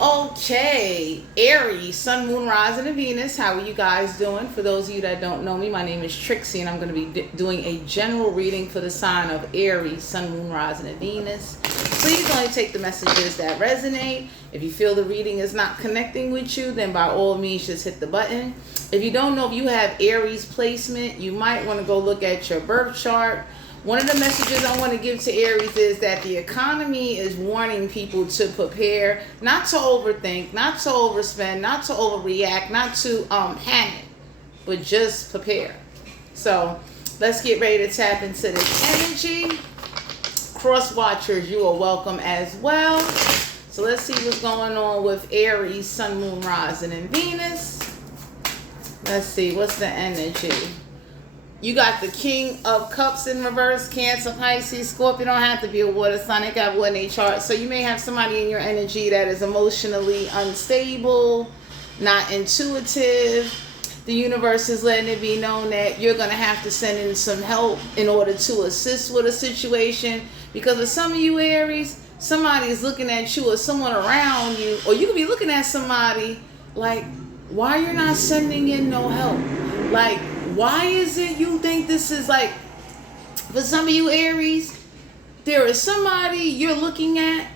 Okay, Aries, Sun, Moon, Rising, and Venus. How are you guys doing? For those of you that don't know me, my name is Trixie, and I'm going to be doing a general reading for the sign of Aries, Sun, Moon, Rising, and Venus. Please only take the messages that resonate. If you feel the reading is not connecting with you, then by all means, just hit the button. If you don't know if you have Aries placement, you might want to go look at your birth chart. One of the messages I want to give to Aries is that the economy is warning people to prepare, not to overthink, not to overspend, not to overreact, not to panic, but just prepare. So let's get ready to tap into this energy. Cross watchers, you are welcome as well. So let's see what's going on with Aries, Sun, Moon, Rising, and Venus. Let's see, what's the energy? You got the King of Cups in reverse, Cancer, Pisces, Scorpio. Don't have to be a water sign. They got one in their chart. So you may have somebody in your energy that is emotionally unstable, not intuitive. The universe is letting it be known that you're going to have to send in some help in order to assist with a situation. Because for some of you Aries, somebody is looking at you or someone around you, or you could be looking at somebody like, why you're not sending in no help? Like, why is it you think this is like, for some of you Aries, there is somebody you're looking at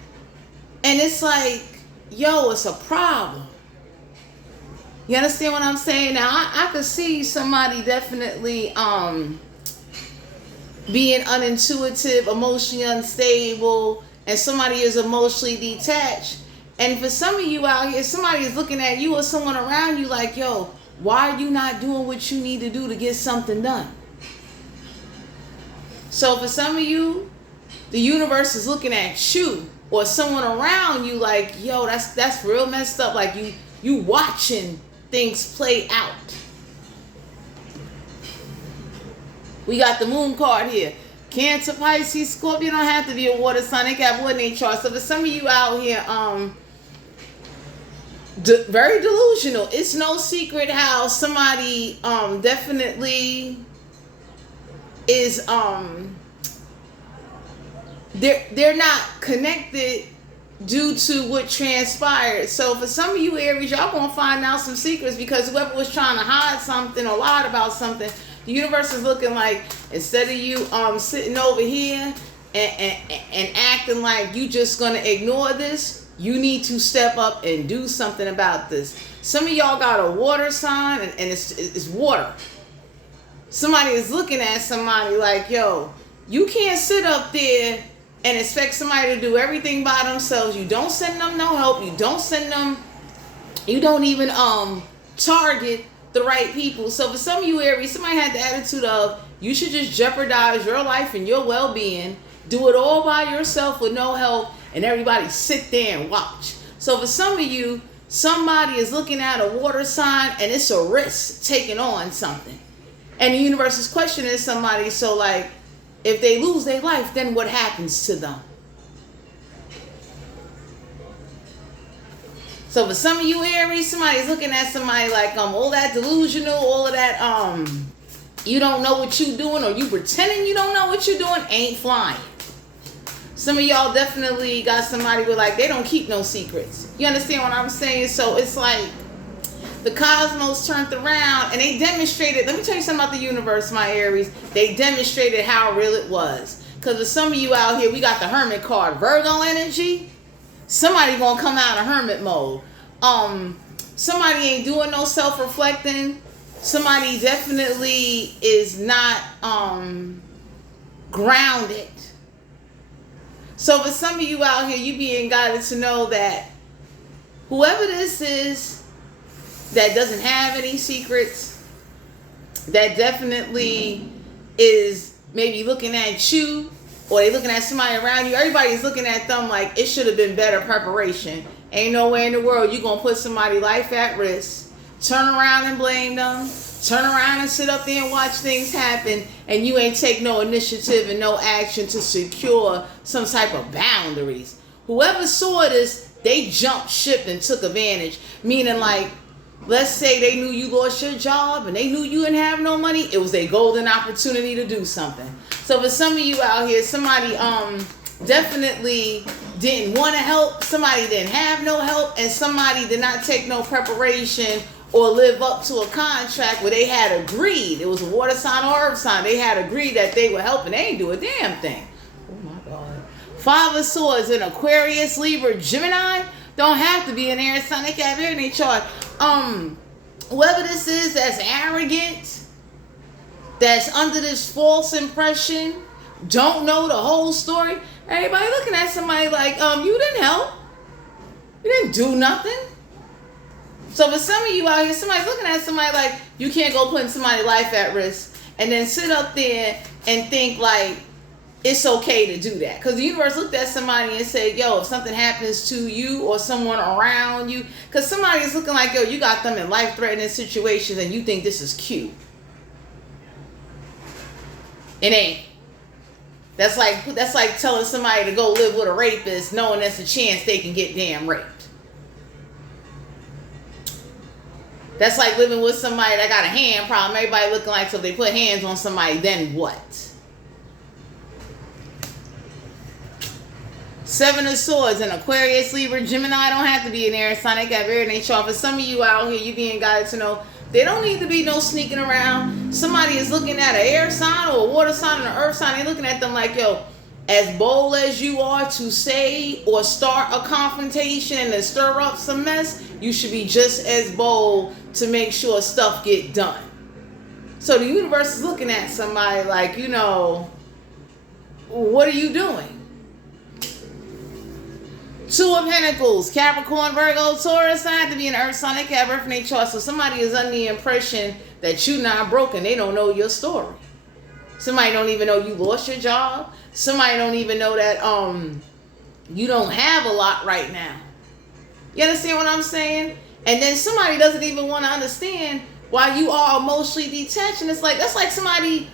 and it's like, yo, it's a problem. You understand what I'm saying? Now, I could see somebody definitely being unintuitive, emotionally unstable, and somebody is emotionally detached. And for some of you out here, somebody is looking at you or someone around you like, yo, why are you not doing what you need to do to get something done? So for some of you, the universe is looking at you or someone around you like, yo, that's real messed up. Like you watching things play out. We got the moon card here. Cancer, Pisces, Scorpio. Don't have to be a water sign. They got one in their chart. So for some of you out here, very delusional. It's no secret how somebody definitely is they're not connected due to what transpired. So for some of you Aries, y'all gonna find out some secrets because whoever was trying to hide something or lied about something, the universe is looking like, instead of you sitting over here and acting like you just gonna ignore this, you need to step up and do something about this. Some of y'all got a water sign and it's water. Somebody is looking at somebody like, yo, you can't sit up there and expect somebody to do everything by themselves. You don't send them no help. You don't send them, you don't even target the right people. So for some of you Aries, somebody had the attitude of, you should just jeopardize your life and your well-being, do it all by yourself with no help, and everybody sit there and watch. So for some of you, somebody is looking at a water sign and it's a risk taking on something. And the universe is questioning somebody. So like, if they lose their life, then what happens to them? So for some of you Aries, somebody's looking at somebody like all that delusional, all of that you don't know what you're doing, or you pretending you don't know what you're doing, ain't flying. Some of y'all definitely got somebody with like, they don't keep no secrets. You understand what I'm saying? So it's like the cosmos turned around and they demonstrated, let me tell you something about the universe, my Aries. They demonstrated how real it was. Because for some of you out here, we got the Hermit card, Virgo energy. Somebody gonna come out of hermit mode. Somebody ain't doing no self-reflecting. Somebody definitely is not grounded. So for some of you out here, you being guided to know that whoever this is that doesn't have any secrets, that definitely is maybe looking at you, or they looking at somebody around you, everybody's looking at them like it should have been better preparation. Ain't no way in the world you gonna put somebody's life at risk, turn around and blame them, turn around and sit up there and watch things happen, and you ain't take no initiative and no action to secure some type of boundaries. Whoever saw this, they jumped ship and took advantage. Meaning like, let's say they knew you lost your job and they knew you didn't have no money. It was a golden opportunity to do something. So for some of you out here, somebody definitely didn't want to help, somebody didn't have no help, and somebody did not take no preparation or live up to a contract where they had agreed. It was a water sign or earth sign. They had agreed that they were helping. They ain't do a damn thing. Oh my God. Five of Swords in Aquarius, Libra, Gemini. Don't have to be an air sign. They can have everything in their chart. Whoever this is that's arrogant, that's under this false impression, don't know the whole story. Everybody looking at somebody like, you didn't help. You didn't do nothing. So for some of you out here, somebody's looking at somebody like, you can't go putting somebody's life at risk and then sit up there and think like it's okay to do that. Because the universe looked at somebody and said, yo, if something happens to you or someone around you, because somebody is looking like, yo, you got them in life-threatening situations and you think this is cute. It ain't. That's like telling somebody to go live with a rapist knowing there's a chance they can get damn raped. That's like living with somebody that got a hand problem. Everybody looking like, so if they put hands on somebody, then what? Seven of Swords in Aquarius, Libra, Gemini. Don't have to be an air sign. They got everything chart. For some of you out here, you being guided to know they don't need to be no sneaking around. Somebody is looking at an air sign or a water sign or an earth sign. They're looking at them like, yo, as bold as you are to say or start a confrontation and to stir up some mess, you should be just as bold to make sure stuff get done. So the universe is looking at somebody like, you know, what are you doing? Two of Pentacles, Capricorn, Virgo, Taurus. I have to be an earth sign. They can have earth in their chart. So somebody is under the impression that you're not broken. They don't know your story. Somebody don't even know you lost your job. Somebody don't even know that you don't have a lot right now. You understand what I'm saying? And then somebody doesn't even want to understand why you are emotionally detached. And it's like, that's like somebody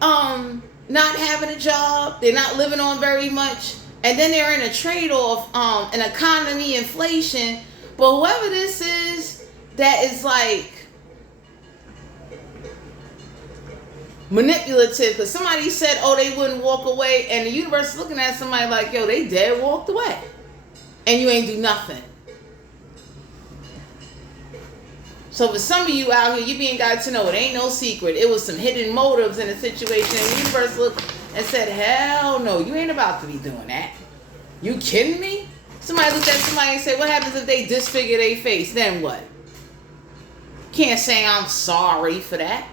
not having a job. They're not living on very much. And then they're in a trade-off, an economy, inflation. But whoever this is that is like manipulative, because somebody said, oh, they wouldn't walk away, and the universe is looking at somebody like, yo, they dead walked away. And you ain't do nothing. So for some of you out here, you being guided to know it ain't no secret. It was some hidden motives in the situation. And the universe looked and said, hell no, you ain't about to be doing that. You kidding me? Somebody looked at somebody and said, what happens if they disfigure their face? Then what? Can't say I'm sorry for that.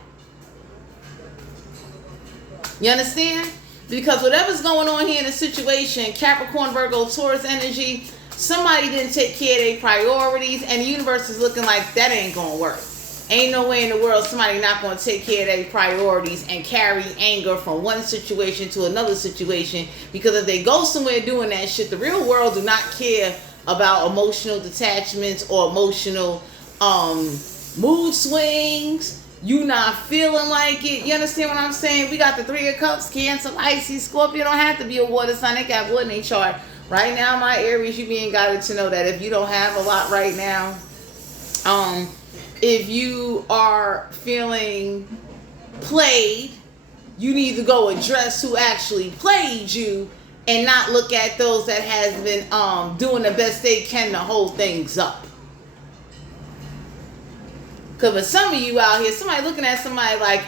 You understand? Because whatever's going on here in the situation, Capricorn, Virgo, Taurus energy, somebody didn't take care of their priorities, and the universe is looking like that ain't gonna work. Ain't no way in the world somebody not gonna take care of their priorities and carry anger from one situation to another situation, because if they go somewhere doing that shit, the real world do not care about emotional detachments or emotional mood swings. You not feeling like it. You understand what I'm saying? We got the Three of Cups, Cancer, Pisces, Scorpio. Don't have to be a water sign. They got wood in their chart. Right now, my Aries, you being guided to know that if you don't have a lot right now, if you are feeling played, you need to go address who actually played you and not look at those that has been doing the best they can to hold things up. Because for some of you out here, somebody looking at somebody like,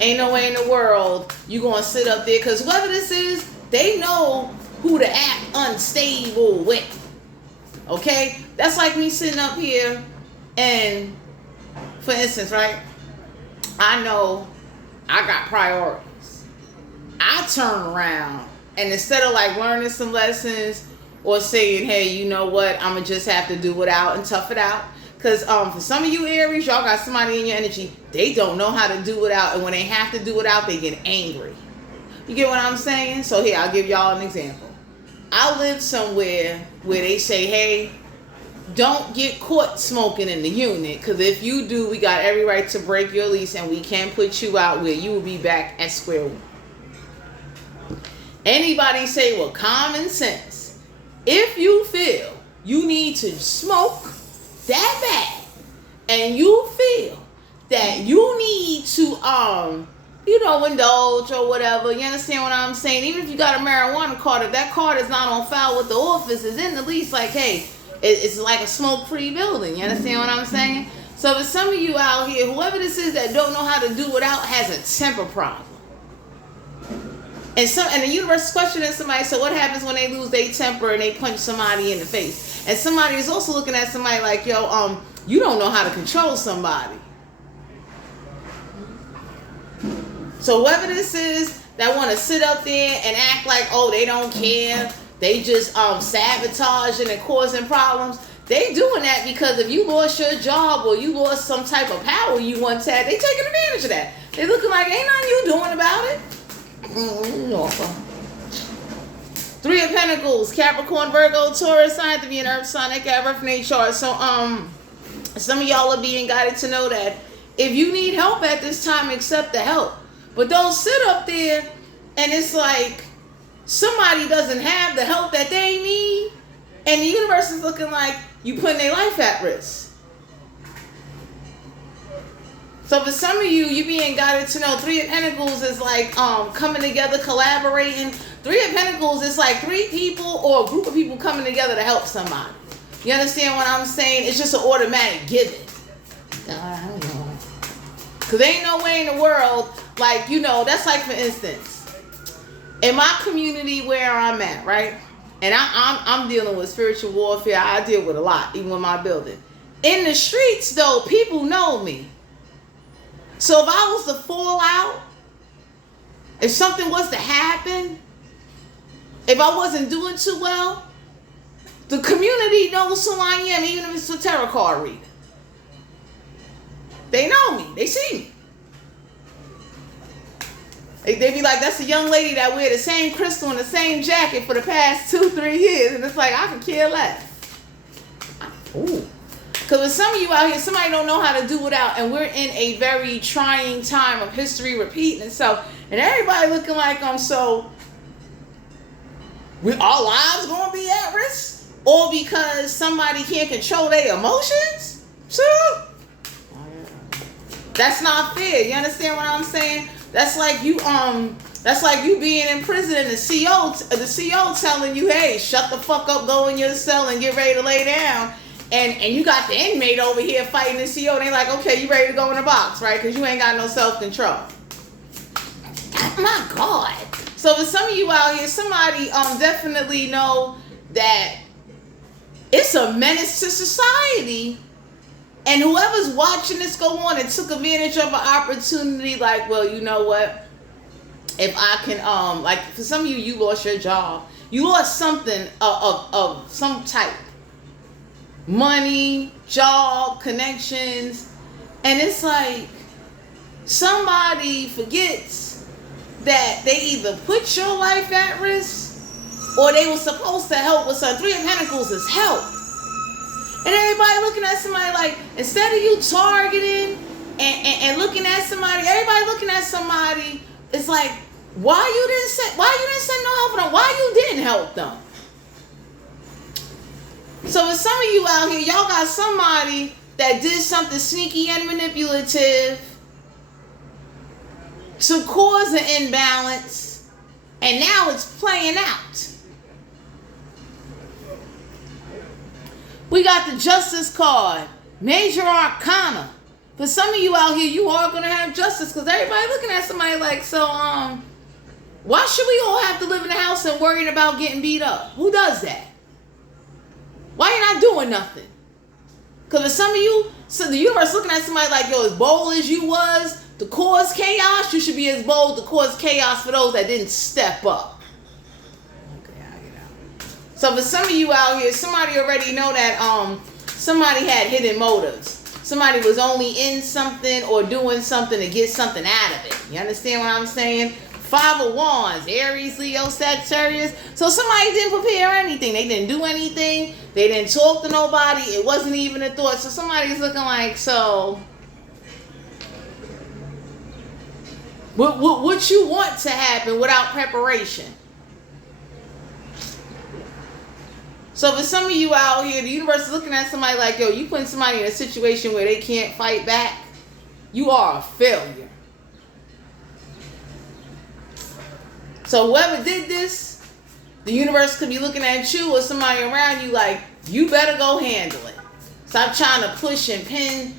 ain't no way in the world you going to sit up there. Because whoever this is, they know who to act unstable with. Okay? That's like me sitting up here and, for instance, right? I know I got priorities. I turn around and instead of like learning some lessons or saying, hey, you know what, I'm going to just have to do it out and tough it out. Because for some of you Aries, y'all got somebody in your energy, they don't know how to do it out. And when they have to do it out, they get angry. You get what I'm saying? So here, I'll give y'all an example. I live somewhere where they say, hey, don't get caught smoking in the unit. Because if you do, we got every right to break your lease and we can't put you out where you will be back at square one. Anybody say, well, common sense. If you feel you need to smoke that bad and you feel that you need to indulge or whatever. You understand what I'm saying? Even if you got a marijuana card, if that card is not on file with the office, it's in the lease, like, hey, it's like a smoke-free building. You understand what I'm saying? So for some of you out here, whoever this is that don't know how to do without has a temper problem. And the universe is questioning somebody, so what happens when they lose their temper and they punch somebody in the face? And somebody is also looking at somebody like, yo, you don't know how to control somebody. So whoever this is that want to sit up there and act like, oh, they don't care, they just sabotaging and causing problems, they doing that because if you lost your job or you lost some type of power you once had, they taking advantage of that. They looking like, ain't nothing you doing about it. Three of Pentacles, Capricorn, Virgo, Taurus, sign to be an earth sign. They got birth name chart. So some of y'all are being guided to know that if you need help at this time, accept the help. But don't sit up there and it's like somebody doesn't have the help that they need, and the universe is looking like you putting their life at risk. So for some of you, you being guided to know Three of Pentacles is like coming together, collaborating. Three of Pentacles is like three people or a group of people coming together to help somebody. You understand what I'm saying? It's just an automatic giving. I don't know. Because there ain't no way in the world, like, that's like, for instance, in my community where I'm at, right? And I'm dealing with spiritual warfare. I deal with a lot, even with my building. In the streets, though, people know me. So if I was to fall out, if something was to happen, if I wasn't doing too well, the community knows who I am, even if it's a tarot card reader. They know me. They see me. They be like, that's a young lady that wear the same crystal and the same jacket for the past 2-3 years. And it's like, I could care less. Ooh. Because with some of you out here, somebody don't know how to do without, and we're in a very trying time of history repeating itself, and everybody looking like so our lives gonna be at risk, or because somebody can't control their emotions. So that's not fair. You understand what I'm saying? That's like you being in prison and the CO telling you, hey, shut the fuck up, go in your cell and get ready to lay down. And you got the inmate over here fighting the CO, and they like, okay, you ready to go in the box, right? Because you ain't got no self-control. Oh my God. So for some of you out here, somebody definitely know that it's a menace to society. And whoever's watching this go on and took advantage of an opportunity, like, well, you know what? If I can, like, for some of you, you lost your job. You lost something of some type. Money, job, connections. And it's like somebody forgets that they either put your life at risk or they were supposed to help with some. Three of Pentacles is help. And everybody looking at somebody like, instead of you targeting and looking at somebody, everybody looking at somebody, it's like, why you didn't send no help for them? Why you didn't help them? So for some of you out here, y'all got somebody that did something sneaky and manipulative to cause an imbalance, and now it's playing out. We got the Justice card, Major Arcana. For some of you out here, you are going to have justice, because everybody looking at somebody like, so, why should we all have to live in a house and worrying about getting beat up? Who does that? Why you not doing nothing? Because for some of you, so the universe looking at somebody like, yo, as bold as you was to cause chaos, you should be as bold to cause chaos for those that didn't step up. Okay, I get out. So for some of you out here, somebody already know that somebody had hidden motives. Somebody was only in something or doing something to get something out of it. You understand what I'm saying? 5 of Wands, Aries, Leo, Sagittarius. So somebody didn't prepare anything. They didn't do anything. They didn't talk to nobody. It wasn't even a thought. So somebody's looking like, so what you want to happen without preparation? So for some of you out here, the universe is looking at somebody like, yo, you putting somebody in a situation where they can't fight back. You are a failure. So whoever did this, the universe could be looking at you or somebody around you like, you better go handle it. Stop trying to push and pin,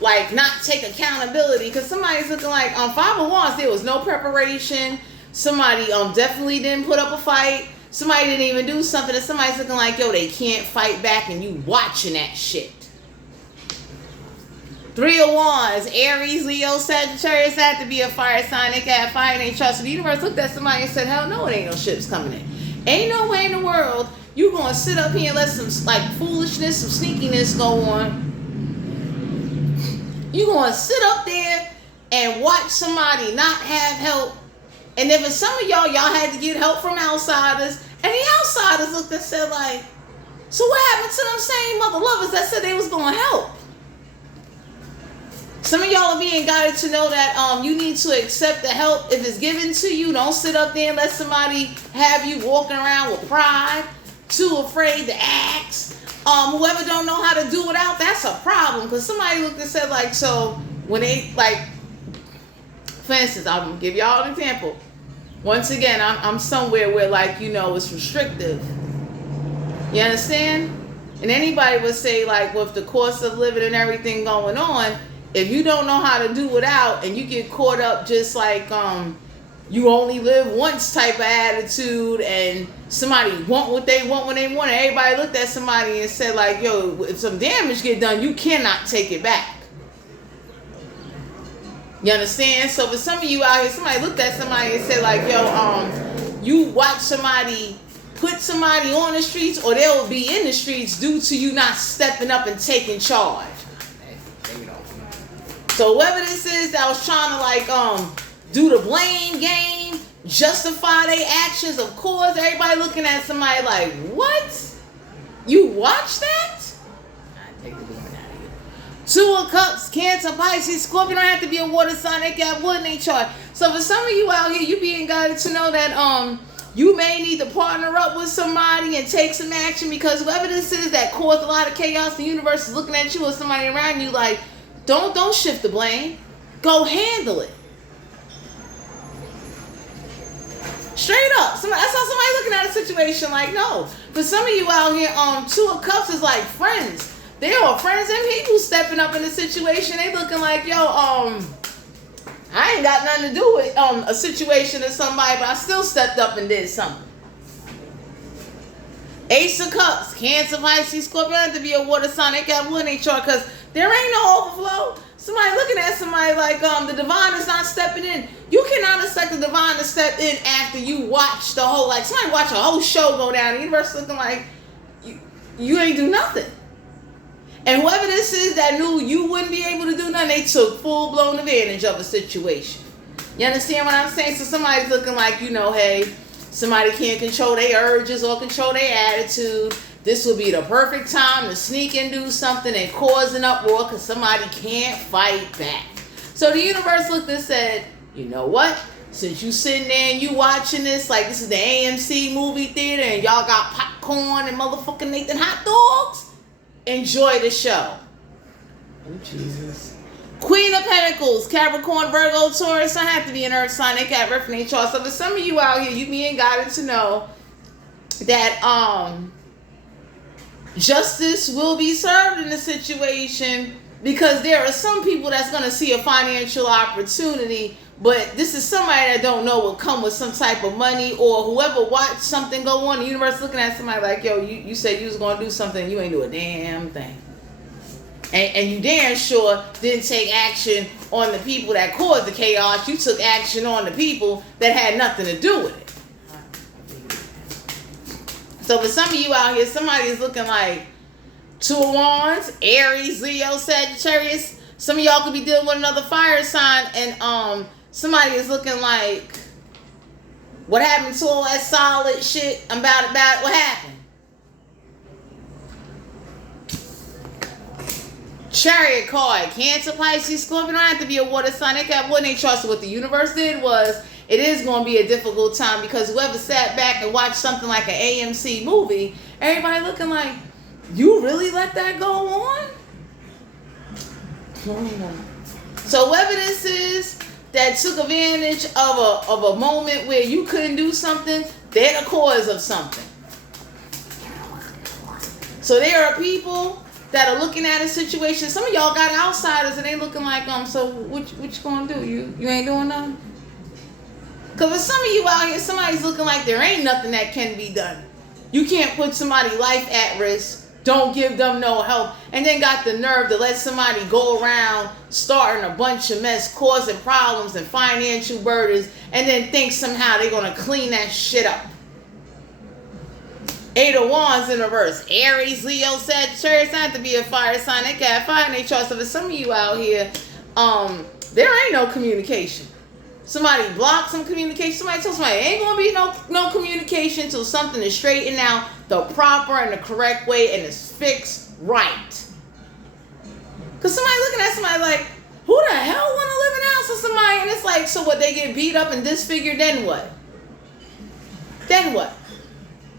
like not take accountability. Because somebody's looking like, on 5 of Wands, there was no preparation. Somebody definitely didn't put up a fight. Somebody didn't even do something. And somebody's looking like, yo, they can't fight back and you watching that shit. 3 of Wands, Aries, Leo, Sagittarius had to be a fire sign. They got fire and they trust. So the universe looked at somebody and said, hell no, it ain't no ships coming in. Ain't no way in the world you gonna sit up here and let some like foolishness, some sneakiness go on. You gonna sit up there and watch somebody not have help. And then for some of y'all had to get help from outsiders. And the outsiders looked and said like, so what happened to them same mother lovers that said they was gonna help? Some of y'all are being guided to know that you need to accept the help if it's given to you. Don't sit up there and let somebody have you walking around with pride, too afraid to ask. Whoever don't know how to do without, that's a problem. Because somebody looked and said like, so when they like, for instance, I'm gonna give y'all an example. Once again, I'm somewhere where like, you know, it's restrictive. You understand? And anybody would say like, with the cost of living and everything going on, if you don't know how to do without and you get caught up just like you only live once type of attitude and somebody want what they want when they want it, everybody looked at somebody and said like, yo, if some damage get done, you cannot take it back. You understand? So for some of you out here, somebody looked at somebody and said like, yo, you watch somebody put somebody on the streets or they'll be in the streets due to you not stepping up and taking charge. So whoever this is that was trying to like do the blame game, justify their actions, of course, everybody looking at somebody like, what? You watch that? Take the demon out of here. 2 of Cups, Cancer, Pisces, Scorpio don't have to be a water sign. They got wood in their chart. So for some of you out here, you being guided to know that you may need to partner up with somebody and take some action because whoever this is that caused a lot of chaos, the universe is looking at you or somebody around you like, don't shift the blame. Go handle it. Straight up. That's how somebody looking at a situation like, no. For some of you out here, 2 of Cups is like friends. They are friends and people stepping up in the situation. They looking like, yo, I ain't got nothing to do with a situation or somebody, but I still stepped up and did something. Ace of Cups, Cancer, Pisces, Scorpio have to be a water sign. They got wood in their chart because there ain't no overflow. Somebody looking at somebody like the divine is not stepping in. You cannot expect the divine to step in after you watch the whole, like somebody watch a whole show go down. The universe looking like you ain't do nothing. And whoever this is that knew you wouldn't be able to do nothing, they took full-blown advantage of a situation. You understand what I'm saying? So somebody's looking like, you know, hey, somebody can't control their urges or control their attitude. This will be the perfect time to sneak and do something and cause an uproar because somebody can't fight back. So the universe looked and said, you know what? Since you sitting there and you watching this, like this is the AMC movie theater and y'all got popcorn and motherfucking Nathan hot dogs, enjoy the show. Oh, Jesus. Queen of Pentacles, Capricorn, Virgo, Taurus. I have to be an earth sign. They got reference in their chart. So for some of you out here, you being guided to know that justice will be served in the situation because there are some people that's going to see a financial opportunity, but this is somebody that don't know will come with some type of money, or whoever watched something go on, the universe looking at somebody like, yo, you said you was going to do something, you ain't do a damn thing. And you damn sure didn't take action on the people that caused the chaos. You took action on the people that had nothing to do with it. So for some of you out here, somebody is looking like 2 of Wands, Aries, Leo, Sagittarius. Some of y'all could be dealing with another fire sign, and somebody is looking like, what happened to all that solid shit about what happened? Chariot card, Cancer, Pisces, Scorpio. Don't have to be a water sign. They got wood in their chart. So what the universe did was, it is going to be a difficult time because whoever sat back and watched something like an AMC movie, everybody looking like, you really let that go on? So whoever this is, that took advantage of a moment where you couldn't do something, they're the cause of something. So there are people that are looking at a situation. Some of y'all got outsiders and they looking like, so what you gonna do? You ain't doing nothing? Because for some of you out here, somebody's looking like there ain't nothing that can be done. You can't put somebody's life at risk. Don't give them no help. And then got the nerve to let somebody go around starting a bunch of mess, causing problems and financial burdens, and then think somehow they're going to clean that shit up. 8 of Wands in reverse. Aries, Leo, Sagittarius. Not have to be a fire sign. They got fire in their chart. So for some of you out here, there ain't no communication. Somebody blocked some communication. Somebody told somebody ain't gonna be no communication until something is straightened out the proper and the correct way and is fixed right. Cause somebody looking at somebody like, who the hell wanna live in a house with somebody? And it's like, so what? They get beat up and disfigured. Then what? Then what?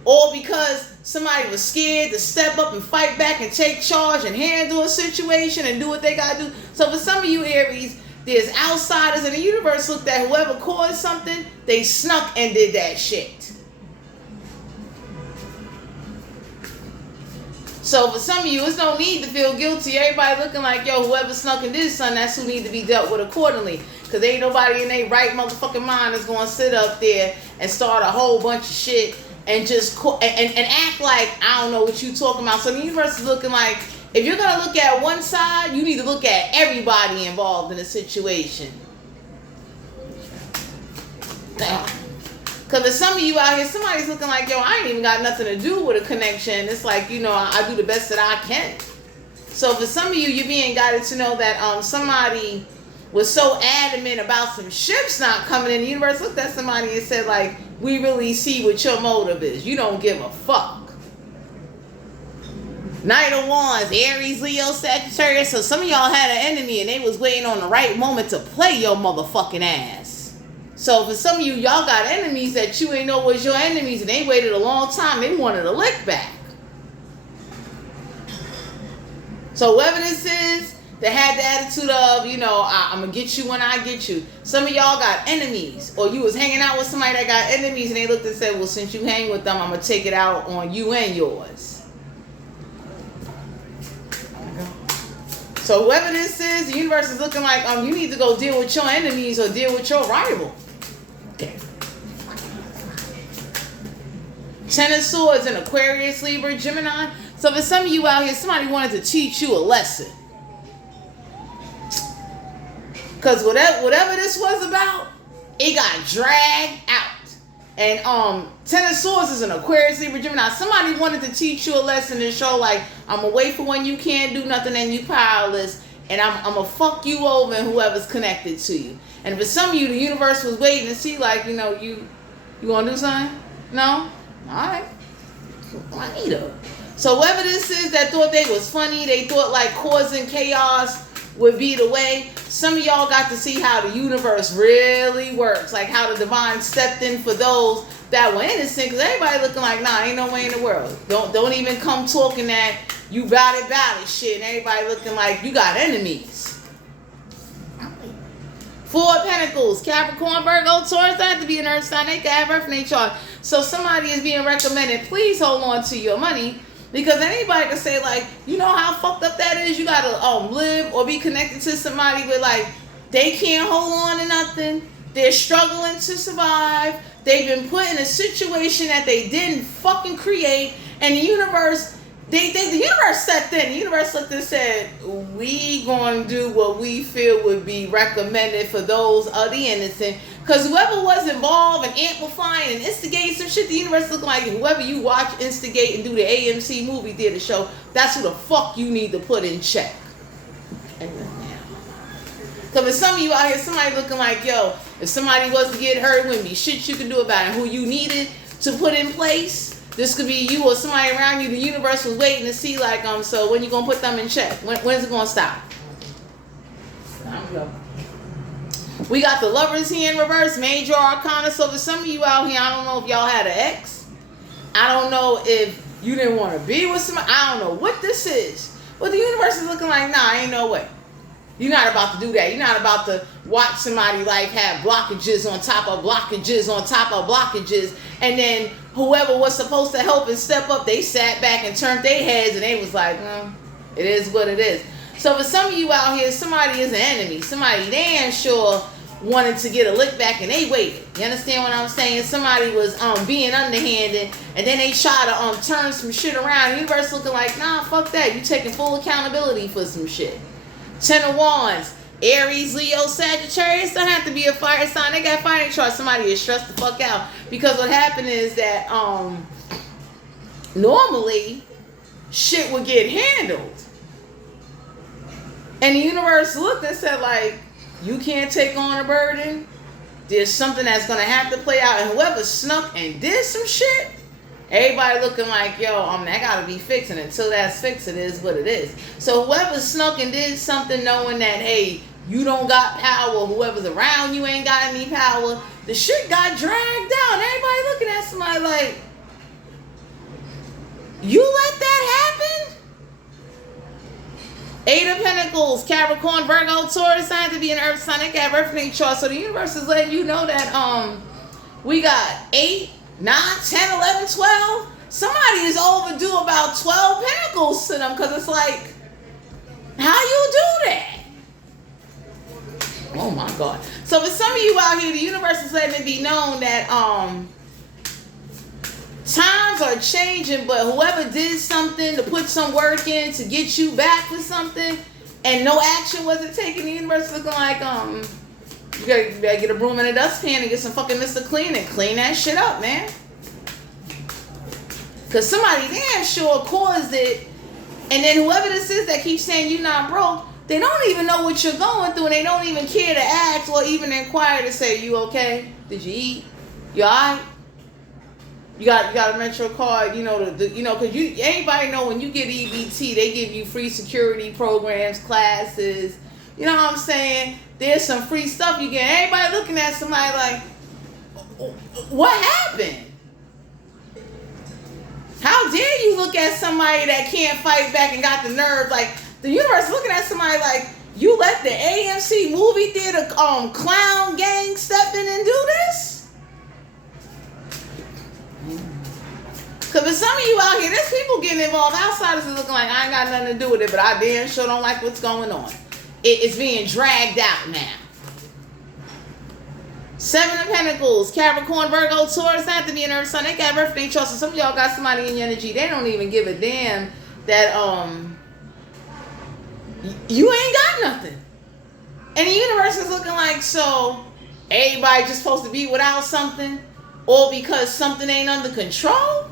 All because somebody was scared to step up and fight back and take charge and handle a situation and do what they gotta do. So for some of you Aries, there's outsiders in the universe looked at whoever caused something, they snuck and did that shit. So for some of you, it's no need to feel guilty. Everybody looking like, yo, whoever snuck and did something, that's who need to be dealt with accordingly. Because ain't nobody in their right motherfucking mind is going to sit up there and start a whole bunch of shit and just and act like I don't know what you talking about. So the universe is looking like, if you're going to look at one side, you need to look at everybody involved in the situation. Because for some of you out here, somebody's looking like, yo, I ain't even got nothing to do with a connection. It's like, I do the best that I can. So for some of you, you're being guided to know that somebody was so adamant about some ships not coming in. The universe looked at somebody and said, like, we really see what your motive is. You don't give a fuck. Knight of Wands, Aries, Leo, Sagittarius. So some of y'all had an enemy and they was waiting on the right moment to play your motherfucking ass. So for some of you, y'all got enemies that you ain't know was your enemies and they waited a long time. They wanted a lick back. So whoever this is that had the attitude of, I'm going to get you when I get you. Some of y'all got enemies, or you was hanging out with somebody that got enemies and they looked and said, well, since you hang with them, I'm going to take it out on you and yours. So whoever this is, the universe is looking like, you need to go deal with your enemies or deal with your rival. Okay. 10 of Swords in Aquarius, Libra, Gemini. So for some of you out here, somebody wanted to teach you a lesson. Because whatever this was about, it got dragged out. And 10 of Swords is an Aquarius, Libra, Gemini. Somebody wanted to teach you a lesson and show like, I'm going to wait for when you can't do nothing and you powerless. And I'm going to fuck you over and whoever's connected to you. And for some of you, the universe was waiting to see like, you going to do something? No? All right. Juanita. So whoever this is that thought they was funny, they thought like causing chaos would be the way. Some of y'all got to see how the universe really works, like how the divine stepped in for those that were innocent. Because everybody looking like, nah, ain't no way in the world. Don't even come talking that you bout it shit. And everybody looking like you got enemies. 4 of Pentacles, Capricorn, Virgo, Taurus. That have to be an earth sign. They can have earth in their chart. So somebody is being recommended, please hold on to your money. Because anybody can say like, you know how fucked up that is? You gotta live or be connected to somebody with like, they can't hold on to nothing. They're struggling to survive. They've been put in a situation that they didn't fucking create. And the universe, the universe stepped in. The universe looked and said, we gonna do what we feel would be recommended for those of the innocent. Because whoever was involved and amplifying and instigating some shit, the universe looking like whoever you watch, instigate, and do the AMC movie theater show, that's who the fuck you need to put in check. Because for some of you out here, somebody looking like, yo, if somebody was to get hurt, wouldn't be shit you can do about it. Who you needed to put in place, this could be you or somebody around you. The universe was waiting to see like, so when you going to put them in check? When's it going to stop? Time to go. We got the Lovers here in reverse, Major Arcana. So for some of you out here, I don't know if y'all had an ex. I don't know if you didn't want to be with somebody. I don't know what this is. But the universe is looking like, nah, ain't no way. You're not about to do that. You're not about to watch somebody like have blockages on top of blockages on top of blockages, and then whoever was supposed to help and step up, they sat back and turned their heads, and they was like, it is what it is. So for some of you out here, somebody is an enemy. Somebody damn sure wanted to get a lick back, and they waited. You understand what I'm saying? Somebody was being underhanded, and then they try to turn some shit around. The universe looking like, nah, fuck that. You taking full accountability for some shit. 10 of Wands, Aries, Leo, Sagittarius. Don't have to be a fire sign. They got fire chart. Somebody is stressed the fuck out, because what happened is that normally shit would get handled, and the universe looked and said like, you can't take on a burden. There's something that's gonna have to play out, and whoever snuck and did some shit, everybody looking like, yo, that gotta be fixed, and until that's fixed, it is what it is. So whoever snuck and did something knowing that, hey, you don't got power, whoever's around you ain't got any power, the shit got dragged down. Everybody looking at somebody like, you let that happen? 8 of Pentacles, Capricorn, Virgo, Taurus. I have to be an earth sign. They got birthday chart. So the universe is letting you know that we got 8, 9, 10, 11, 12. Somebody is overdue about 12 pentacles to them, because it's like, how you do that? Oh my God. So for some of you out here, the universe is letting it be known that times are changing, but whoever did something to put some work in to get you back for something, and no action wasn't taken, the universe is looking like, you gotta get a broom and a dustpan and get some fucking Mr. Clean and clean that shit up, man. Because somebody damn sure caused it, and then whoever this is that keeps saying you not broke, they don't even know what you're going through, and they don't even care to ask or even inquire to say, you okay? Did you eat? You alright? You got a Metro card, because anybody know when you get EBT, they give you free security programs, classes. You know what I'm saying? There's some free stuff you get. Everybody looking at somebody like, what happened? How dare you look at somebody that can't fight back and got the nerve? Like, the universe looking at somebody like, you let the AMC movie theater clown gang step in and do this? Because for some of you out here, there's people getting involved. Outsiders are looking like, I ain't got nothing to do with it, but I damn sure don't like what's going on. It's being dragged out now. 7 of Pentacles, Capricorn, Virgo, Taurus. I have to be an earth sign. They got birthday trust. So some of y'all got somebody in your energy. They don't even give a damn that you ain't got nothing. And the universe is looking like, so everybody just supposed to be without something, or because something ain't under control?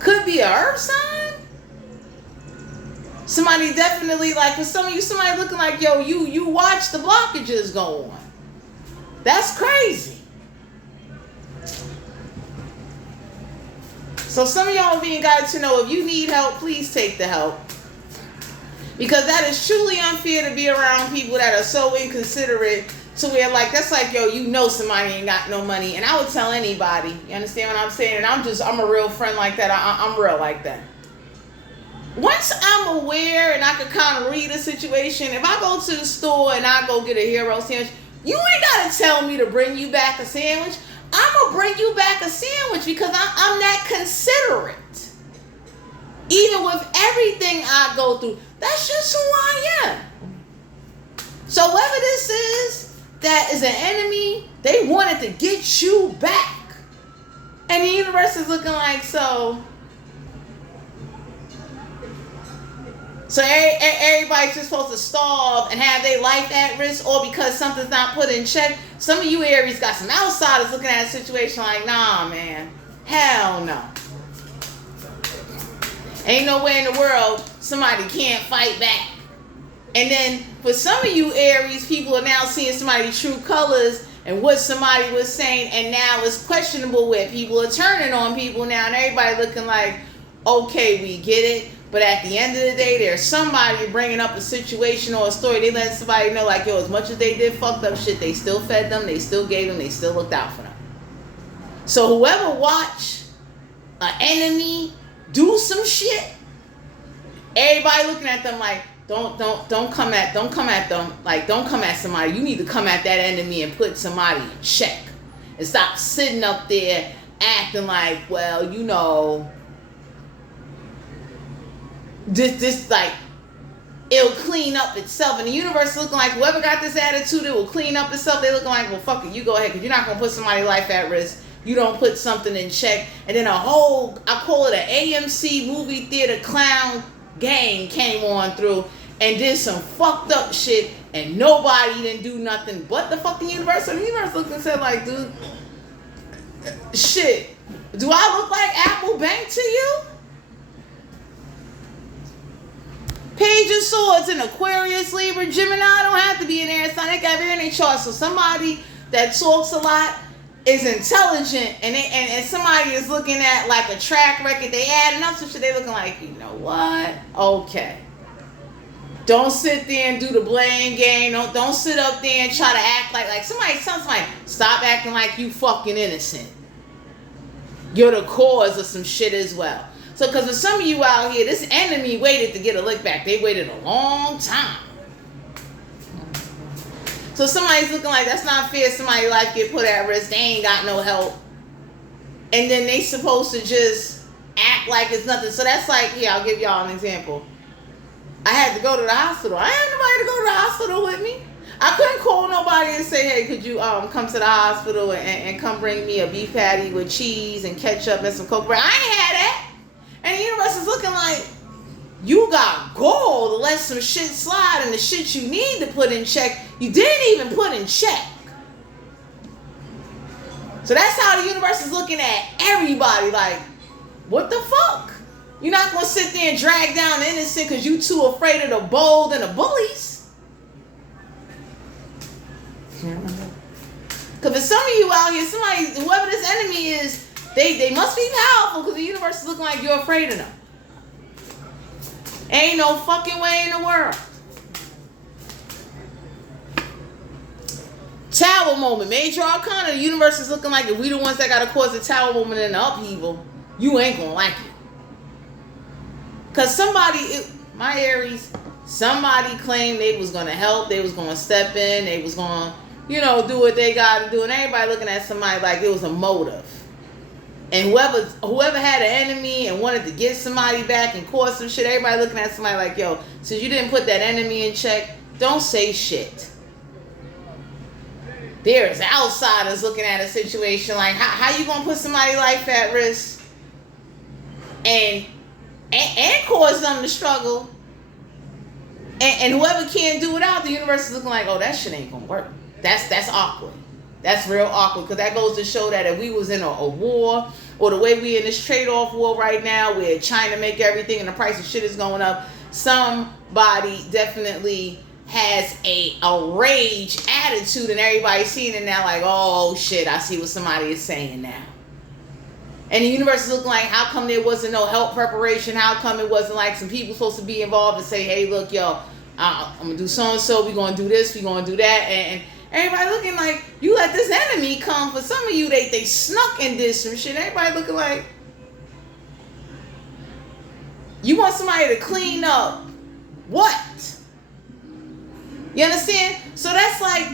Could be an earth sign. Somebody definitely, like, for some of you, somebody looking like, yo, you watch the blockages go on. That's crazy. So some of y'all being guided to know, if you need help, please take the help. Because that is truly unfair to be around people that are so inconsiderate to where, like, that's like, yo, somebody ain't got no money. And I would tell anybody, you understand what I'm saying? And I'm a real friend like that. I'm real like that. Once I'm aware and I can kind of read a situation, if I go to the store and I go get a hero sandwich, you ain't got to tell me to bring you back a sandwich. I'm going to bring you back a sandwich because I'm that considerate. Even with everything I go through, that's just who I am. So whoever this is that is an enemy, they wanted to get you back. And the universe is looking like, so everybody's just supposed to starve and have their life at risk, or because something's not put in check. Some of you Aries got some outsiders looking at a situation like, nah, man, hell no. Ain't no way in the world somebody can't fight back. And then for some of you Aries, people are now seeing somebody's true colors and what somebody was saying, and now it's questionable where people are turning on people now, and everybody looking like, okay, we get it. But at the end of the day, there's somebody bringing up a situation or a story. They let somebody know, like, yo, as much as they did fucked up shit, they still fed them, they still gave them, they still looked out for them. So whoever watched an enemy do some shit, everybody looking at them like, Don't come at them. Like, don't come at somebody. You need to come at that enemy and put somebody in check. And stop sitting up there acting like, well, you know, this like, it'll clean up itself. And the universe looking like whoever got this attitude, it will clean up itself. They looking like, well, fuck it, you go ahead, because you're not going to put somebody's life at risk. You don't put something in check. And then I call it an AMC movie theater clown gang came on through and did some fucked up shit, and nobody didn't do nothing but the fucking universe. So the universe looked and said, like, dude, shit, do I look like Apple Bank to you? Page of Swords in Aquarius, Libra, Gemini don't have to be in there. It's not like every in their chart. So somebody that talks a lot is intelligent, and somebody is looking at like a track record. They adding up some shit. They looking like, you know what? Okay. Don't sit there and do the blame game. Don't sit up there and try to act like somebody tell somebody, stop acting like you fucking innocent. You're the cause of some shit as well. So, because for some of you out here, this enemy waited to get a lick back. They waited a long time. So somebody's looking like, that's not fair. Somebody's life get put at risk. They ain't got no help. And then they supposed to just act like it's nothing. So that's like, here, I'll give y'all an example. I had to go to the hospital. I had nobody to go to the hospital with me. I couldn't call nobody and say, hey, could you come to the hospital and come bring me a beef patty with cheese and ketchup and some Coke bread. I ain't had that. And the universe is looking like, you got gold to let some shit slide, and the shit you need to put in check, you didn't even put in check. So that's how the universe is looking at everybody like, what the fuck? You're not going to sit there and drag down the innocent because you too afraid of the bold and the bullies. Because for some of you out here, somebody, whoever this enemy is, they must be powerful because the universe is looking like you're afraid of them. Ain't no fucking way in the world. Tower moment. Major Arcana. The universe is looking like if we the ones that got to cause the tower moment and the upheaval, you ain't going to like it. Because my Aries, somebody claimed they was going to help. They was going to step in. They was going to, do what they got to do. And everybody looking at somebody like it was a motive. And whoever had an enemy and wanted to get somebody back and cause some shit, everybody looking at somebody like, yo, since you didn't put that enemy in check, don't say shit. There's outsiders looking at a situation like, how you gonna put somebody's life at risk and cause them to struggle, and whoever can't do it out, the universe is looking like, oh, that shit ain't gonna work. That's awkward. That's real awkward, because that goes to show that if we was in a war, or the way we in this trade-off war right now where China make everything and the price of shit is going up, somebody definitely has a rage attitude, and everybody's seeing it now like, oh shit, I see what somebody is saying now. And the universe is looking like, how come there wasn't no help preparation? How come it wasn't like some people supposed to be involved and say, hey, look, yo, I'm going to do so-and-so, we're going to do this, we're going to do that, and everybody looking like, you let this enemy come. For some of you, they snuck and did some shit. Everybody looking like, you want somebody to clean up what? You understand? So that's like,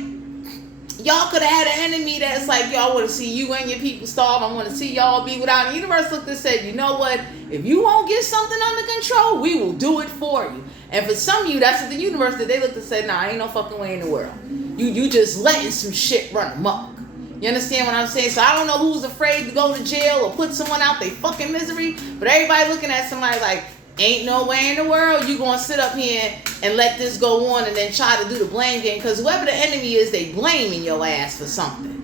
y'all could have had an enemy that's like, y'all want to see you and your people starve. I want to see y'all be without. The universe looked and said, you know what? If you won't get something under control, we will do it for you. And for some of you, that's what the universe did. They looked and said, nah, ain't no fucking way in the world. You just letting some shit run amok. You understand what I'm saying? So I don't know who's afraid to go to jail or put someone out their fucking misery, but everybody looking at somebody like, ain't no way in the world you gonna sit up here and let this go on and then try to do the blame game, because whoever the enemy is, they blaming your ass for something.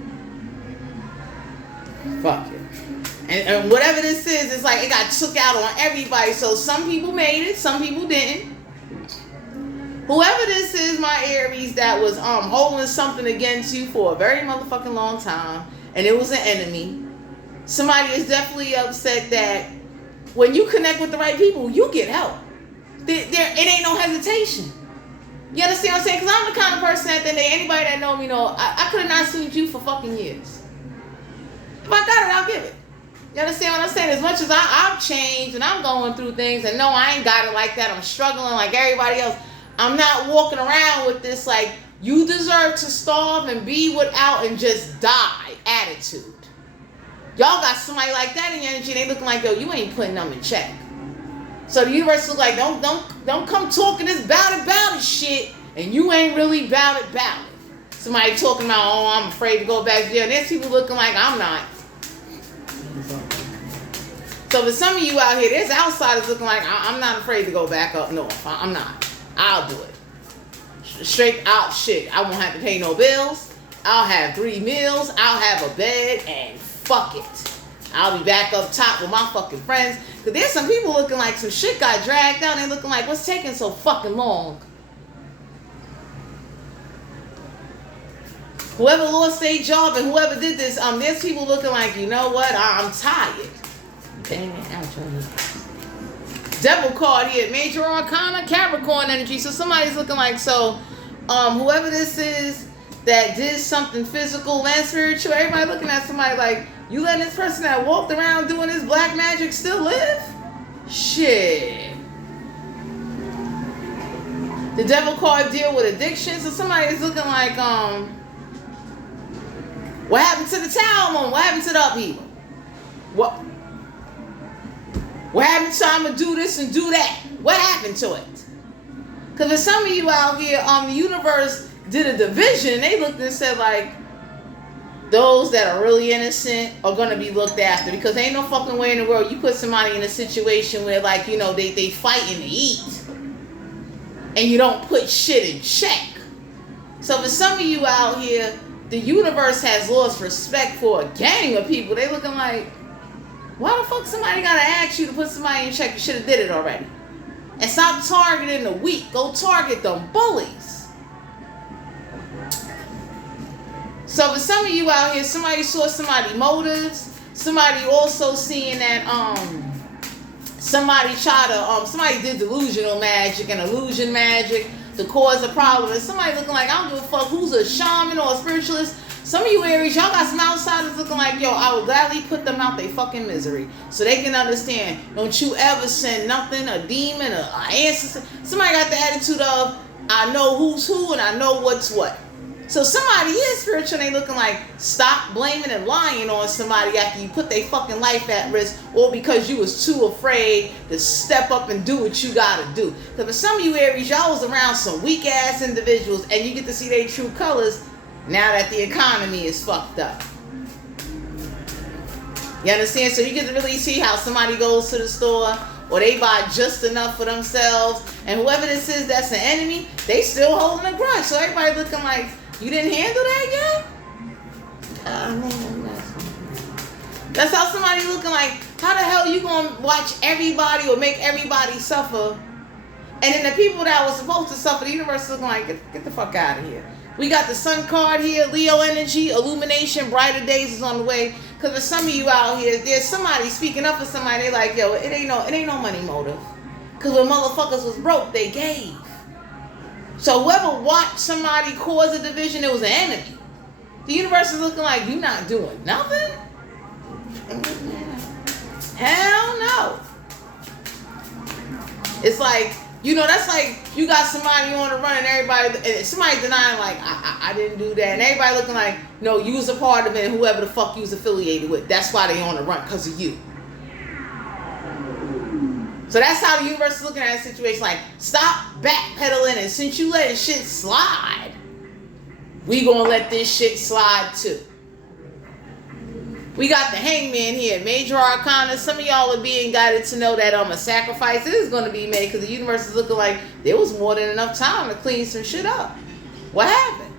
Fuck it. And whatever this is, it's like it got took out on everybody. So some people made it, some people didn't. Whoever this is, my Aries, that was holding something against you for a very motherfucking long time, and it was an enemy. Somebody is definitely upset that when you connect with the right people, you get help. It ain't no hesitation. You understand what I'm saying? Because I'm the kind of person that anybody that know me know, I could have not seen you for fucking years. If I got it, I'll give it. You understand what I'm saying? As much as I've changed and I'm going through things, and no, I ain't got it like that. I'm struggling like everybody else. I'm not walking around with this like, you deserve to starve and be without and just die attitude. Y'all got somebody like that in your energy, they looking like, yo, you ain't putting them in check. So the universe is like, don't come talking this bout it shit, and you ain't really bout it. Somebody talking about, oh, I'm afraid to go back there. And there's people looking like I'm not. So for some of you out here, there's outsiders looking like, I'm not afraid to go back up north. I'm not. I'll do it. Straight out shit. I won't have to pay no bills. I'll have 3 meals. I'll have a bed, and fuck it. I'll be back up top with my fucking friends. Because there's some people looking like some shit got dragged out. And looking like, what's taking so fucking long? Whoever lost their job and whoever did this, there's people looking like, you know what? I'm tired. Devil card here, Major Arcana, Capricorn energy. So somebody's looking like, so whoever this is that did something physical and spiritual, everybody looking at somebody like, you letting this person that walked around doing this black magic still live? Shit. The devil card deal with addiction. So somebody's looking like, what happened to the tower moment? What happened to the upheaval? What happened to I'm gonna do this and do that? What happened to it? Because for some of you out here, the universe did a division. They looked and said like, those that are really innocent are gonna be looked after, because ain't no fucking way in the world you put somebody in a situation where like, you know, they fighting to eat, and you don't put shit in check. So for some of you out here, the universe has lost respect for a gang of people. They looking like, why the fuck somebody gotta ask you to put somebody in check? You should have did it already. And stop targeting the weak. Go target them bullies. So for some of you out here, somebody saw somebody motives. Somebody also seeing that somebody somebody did delusional magic and illusion magic to cause a problem. And somebody looking like, I don't give a fuck who's a shaman or a spiritualist. Some of you Aries, y'all got some outsiders looking like, yo, I would gladly put them out their fucking misery so they can understand. Don't you ever send nothing, a demon, an ancestor. Somebody got the attitude of, I know who's who and I know what's what. So somebody is spiritual and they looking like, stop blaming and lying on somebody after you put their fucking life at risk, or because you was too afraid to step up and do what you gotta do. Because for some of you Aries, y'all was around some weak ass individuals and you get to see their true colors now that the economy is fucked up. You understand? So you get to really see how somebody goes to the store or they buy just enough for themselves, and whoever this is that's an enemy, they still holding a grudge. So everybody looking like, you didn't handle that yet? That's how somebody looking like, how the hell you gonna watch everybody or make everybody suffer? And then the people that was supposed to suffer, the universe looking like, get the fuck out of here. We got the sun card here, Leo energy, illumination, brighter days is on the way. Because for some of you out here, there's somebody speaking up for somebody, they like, yo, it ain't no money motive. Because when motherfuckers was broke, they gave. So whoever watched somebody cause a division, it was an enemy. The universe is looking like, you not doing nothing? Hell no. It's like, you know, that's like you got somebody on the run and everybody, and somebody denying like, I didn't do that. And everybody looking like, no, you was a part of it and whoever the fuck you was affiliated with. That's why they on the run, because of you. So that's how the universe is looking at a situation like, stop backpedaling, and since you letting shit slide, we gonna let this shit slide too. We got the Hangman here, Major Arcana. Some of y'all are being guided to know that a sacrifice is going to be made, because the universe is looking like there was more than enough time to clean some shit up. What happened?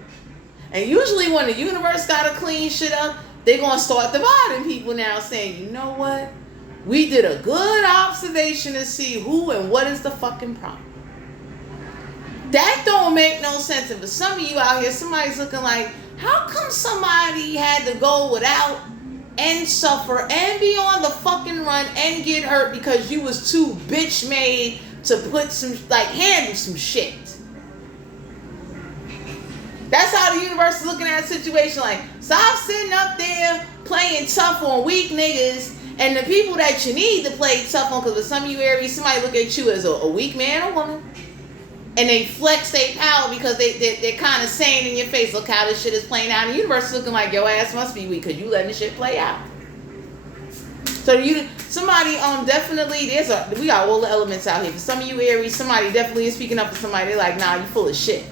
And usually when the universe got to clean shit up, they're going to start dividing people now, saying, you know what? We did a good observation to see who and what is the fucking problem. That don't make no sense. And for some of you out here, somebody's looking like, how come somebody had to go without and suffer and be on the fucking run and get hurt because you was too bitch made to put some, like, handle some shit? That's how the universe is looking at a situation like, stop sitting up there playing tough on weak niggas and the people that you need to play tough on. Because for some of you Aries, somebody look at you as a weak man or woman. and they flex their power because they're kind of saying in your face, look how this shit is playing out. And the universe is looking like your ass must be weak because you letting this shit play out. So somebody definitely we got all the elements out here. For some of you Aries, somebody definitely is speaking up for somebody. They're like, nah, you full of shit.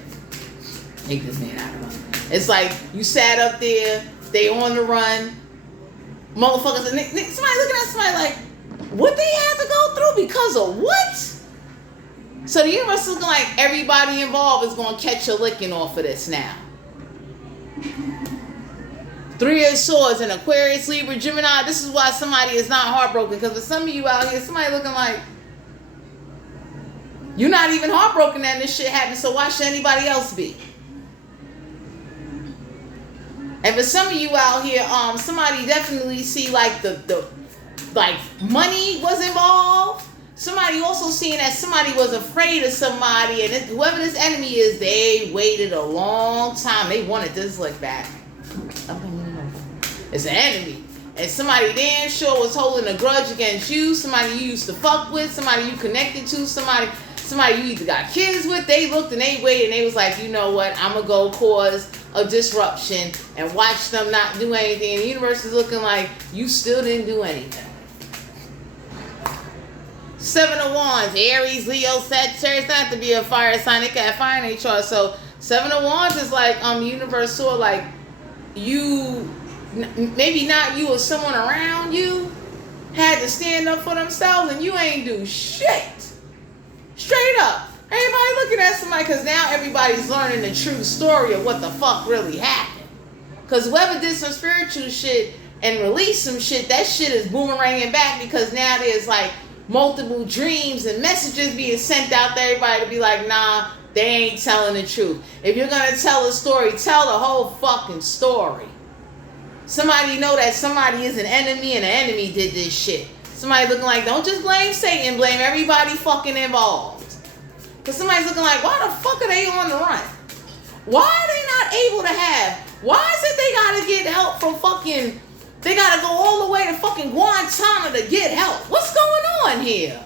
Take this man out of it. It's like you sat up there, they on the run, motherfuckers. And somebody looking at somebody like, what they had to go through because of what? So the universe is looking like everybody involved is going to catch a licking off of this now. Three of Swords and Aquarius, Libra, Gemini. This is why somebody is not heartbroken. Because for some of you out here, somebody looking like you're not even heartbroken that this shit happened. So why should anybody else be? And for some of you out here, somebody definitely see like the money was involved. Somebody also seeing that somebody was afraid of somebody, and whoever this enemy is, they waited a long time. They wanted this like back. It's an enemy. And somebody damn sure was holding a grudge against you, somebody you used to fuck with, somebody you connected to, somebody you either got kids with. They looked and they waited and they was like, you know what, I'm going to go cause a disruption and watch them not do anything. And the universe is looking like you still didn't do anything. Seven of Wands, Aries, Leo, Sagittarius, not to be a fire sign. They got fire in their chart. So Seven of Wands is like universe sort of like you, maybe not you or someone around you had to stand up for themselves and you ain't do shit. Straight up. Everybody looking at somebody because now everybody's learning the true story of what the fuck really happened. Because whoever did some spiritual shit and released some shit, that shit is boomeranging back because now there's like multiple dreams and messages being sent out to everybody to be like, nah, they ain't telling the truth. If you're going to tell a story, tell the whole fucking story. Somebody know that somebody is an enemy and an enemy did this shit. Somebody looking like, don't just blame Satan, blame everybody fucking involved. Because somebody's looking like, why the fuck are they on the run? Why are they not able to have? Why is it they got to get help from fucking, they got to go all the way to fucking Guantanamo to get help? What's going on here?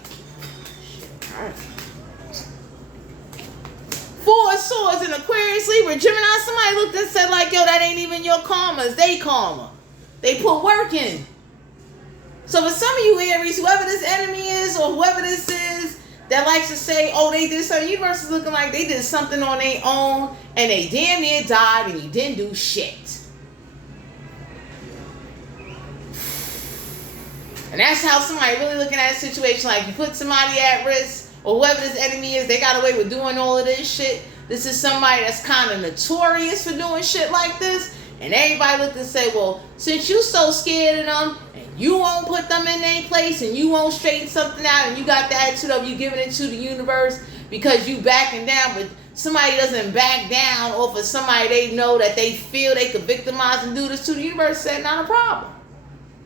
Four of Swords in Aquarius, Libra, Gemini. Somebody looked and said like, yo, that ain't even your karma. It's they karma. They put work in. So for some of you Aries, whoever this enemy is or whoever this is that likes to say, oh, they did something, the universe is looking like they did something on their own and they damn near died and you didn't do shit. And that's how somebody really looking at a situation like you put somebody at risk or whoever this enemy is, they got away with doing all of this shit. This is somebody that's kind of notorious for doing shit like this. And everybody look and say, well, since you so scared of them and you won't put them in their place and you won't straighten something out and you got the attitude of you giving it to the universe because you backing down, but somebody doesn't back down off of somebody they know that they feel they could victimize and do this to, the universe said, not a problem.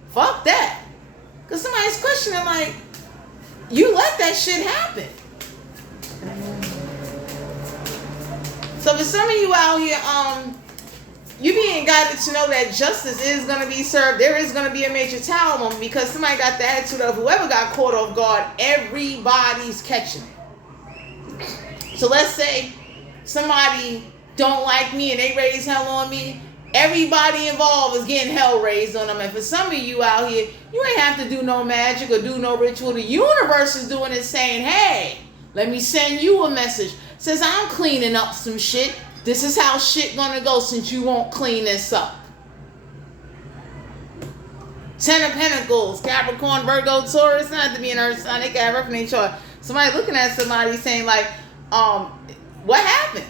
Fuck that. Because somebody's questioning like, you let that shit happen. So for some of you out here, you being guided to know that justice is going to be served. There is going to be a major tower moment because somebody got the attitude of whoever got caught off guard, everybody's catching it. So let's say somebody don't like me and they raise hell on me. Everybody involved is getting hell raised on them. And for some of you out here, you ain't have to do no magic or do no ritual. The universe is doing it saying, hey, let me send you a message. Says I'm cleaning up some shit. This is how shit gonna go since you won't clean this up. 10 of Pentacles, Capricorn, Virgo, Taurus, not to be an earth sign, they got rough in their chart. Somebody looking at somebody saying like, what happened?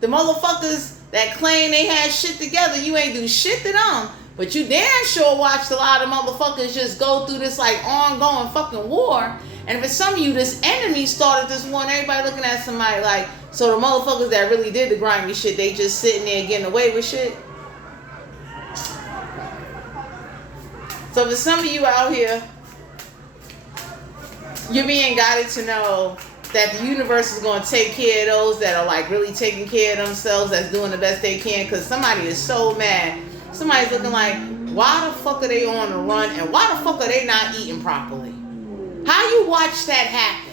The motherfuckers that claim they had shit together, you ain't do shit to them. But you damn sure watched a lot of motherfuckers just go through this like ongoing fucking war. And for some of you, this enemy started this war and everybody looking at somebody like, so the motherfuckers that really did the grimy shit, they just sitting there getting away with shit. So for some of you out here, you're being guided to know that the universe is going to take care of those that are like really taking care of themselves, that's doing the best they can, because somebody is so mad. Somebody's looking like, why the fuck are they on the run and why the fuck are they not eating properly? How you watch that happen?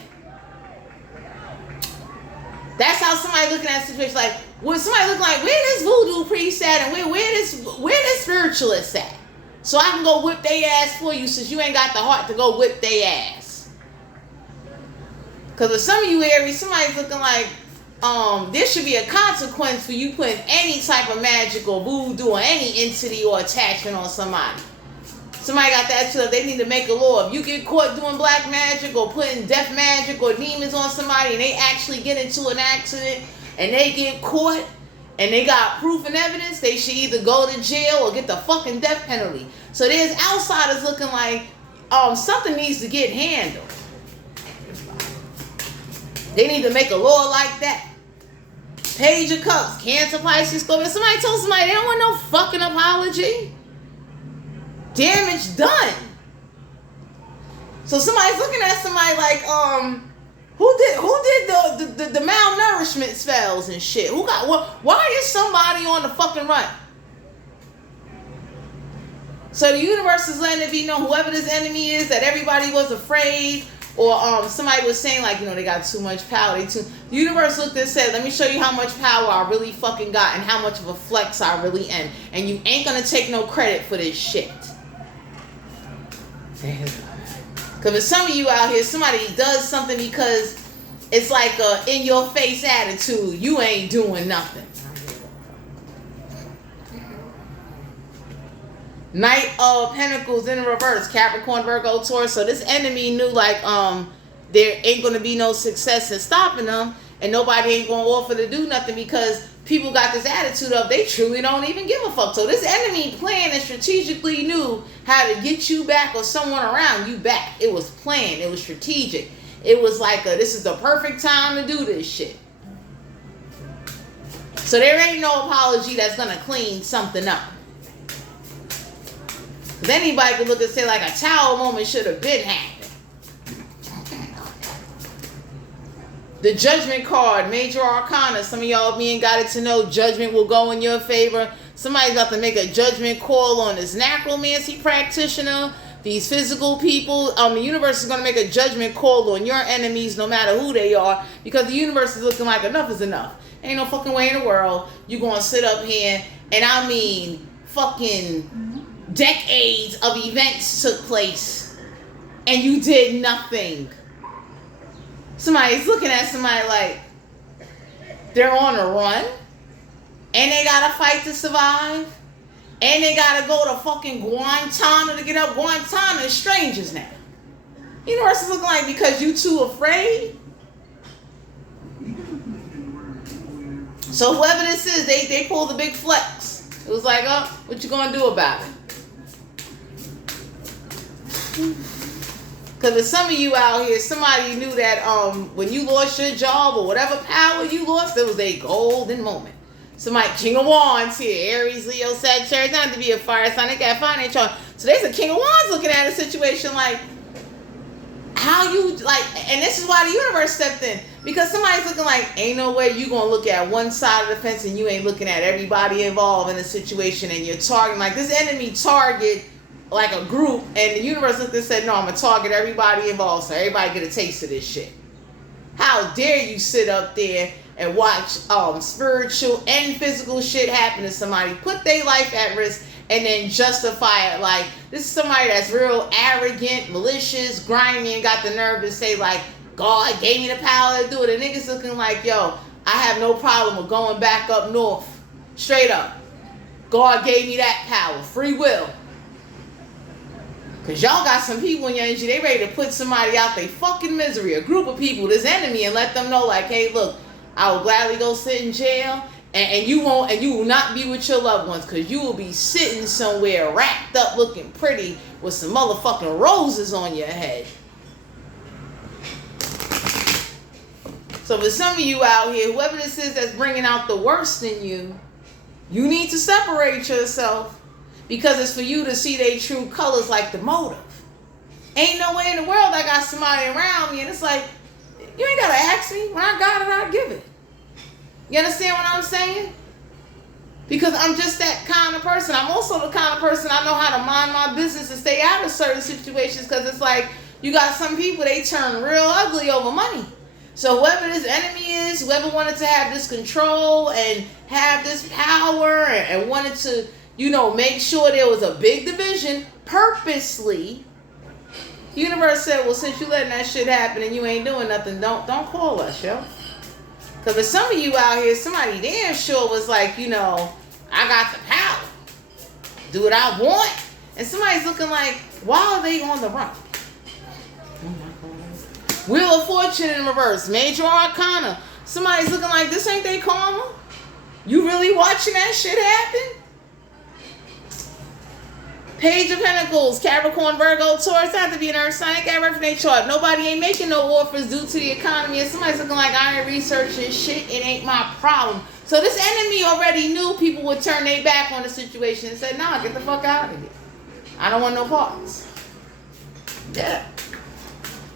That how somebody looking at the situation like, when somebody looking like, where this voodoo priest at and where this spiritualist at? So I can go whip they ass for you since you ain't got the heart to go whip they ass. Because with some of you Aries, somebody's looking like, there should be a consequence for you putting any type of magic or voodoo or any entity or attachment on somebody. Somebody got that shit up. They need to make a law. If you get caught doing black magic or putting death magic or demons on somebody and they actually get into an accident and they get caught and they got proof and evidence, they should either go to jail or get the fucking death penalty. So there's outsiders looking like something needs to get handled. They need to make a law like that. Page of Cups, Cancer, Pisces, Scorpio. Somebody told somebody they don't want no fucking apology. Damage done. So somebody's looking at somebody like, who did the malnourishment spells and shit? Who got what? Why is somebody on the fucking run? So the universe is letting it be known, whoever this enemy is, that everybody was afraid, or somebody was saying like, they got too much power. The universe looked and said, let me show you how much power I really fucking got and how much of a flex I really am. And you ain't gonna take no credit for this shit. Because if some of you out here, somebody does something because it's like a in your face attitude, you ain't doing nothing. Knight of Pentacles in reverse, Capricorn, Virgo, Taurus. So this enemy knew like there ain't gonna be no success in stopping them, and nobody ain't gonna offer to do nothing because people got this attitude of they truly don't even give a fuck. So this enemy planned and strategically knew how to get you back or someone around you back. It was planned. It was strategic. It was like this is the perfect time to do this shit. So there ain't no apology that's gonna clean something up. Because anybody could look and say like a tower moment should have been happened. The Judgment card, Major Arcana. Some of y'all being got it to know judgment will go in your favor. Somebody's about to make a judgment call on this necromancy practitioner, these physical people. The universe is going to make a judgment call on your enemies no matter who they are, because the universe is looking like enough is enough. Ain't no fucking way in the world you're going to sit up here and I mean fucking decades of events took place and you did nothing. Somebody's looking at somebody like they're on a run and they gotta fight to survive and they gotta go to fucking Guantanamo to get up. Guantanamo is strangers now. Universe is looking like because you too afraid. So whoever this is, they pulled the big flex. It was like, oh, what you gonna do about it? Because if some of you out here, somebody knew that when you lost your job or whatever power you lost, it was a golden moment. Somebody, King of Wands here, Aries, Leo, Sagittarius, not to be a fire sign, they got financial. So there's a King of Wands looking at a situation like, how you, like, and this is why the universe stepped in. Because somebody's looking like, ain't no way you going to look at one side of the fence and you ain't looking at everybody involved in the situation and you're targeting, like this enemy target like a group, and the universe looked and said, no, I'm going to target everybody involved so everybody get a taste of this shit. How dare you sit up there and watch spiritual and physical shit happen to somebody, put their life at risk, and then justify it like, this is somebody that's real arrogant, malicious, grimy, and got the nerve to say like, God gave me the power to do it. And niggas looking like, yo, I have no problem with going back up north. Straight up. God gave me that power. Free will. Because y'all got some people in your energy, they ready to put somebody out their fucking misery, a group of people, this enemy, and let them know like, hey, look, I will gladly go sit in jail, and you will not be with your loved ones, because you will be sitting somewhere wrapped up looking pretty with some motherfucking roses on your head. So for some of you out here, whoever this is that's bringing out the worst in you, you need to separate yourself. Because it's for you to see their true colors, like the motive. Ain't no way in the world I got somebody around me and it's like, you ain't got to ask me. When I got it, I'll give it. You understand what I'm saying? Because I'm just that kind of person. I'm also the kind of person I know how to mind my business and stay out of certain situations, because it's like, you got some people, they turn real ugly over money. So whoever this enemy is, whoever wanted to have this control and have this power and wanted to, you know, make sure there was a big division purposely, the universe said, well, since you letting that shit happen and you ain't doing nothing, don't call us, yo. Because for some of you out here, somebody damn sure was like, you know, I got the power. Do what I want. And somebody's looking like, why are they on the run? Wheel of Fortune in reverse. Major Arcana. Somebody's looking like, this ain't they karma? You really watching that shit happen? Page of Pentacles. Capricorn, Virgo, Taurus. Have to be an earth sign. They got reference chart. Nobody ain't making no offers due to the economy. And somebody's looking like, I ain't researching shit. It ain't my problem. So this enemy already knew people would turn their back on the situation and said, nah, get the fuck out of here. I don't want no parts. Yeah.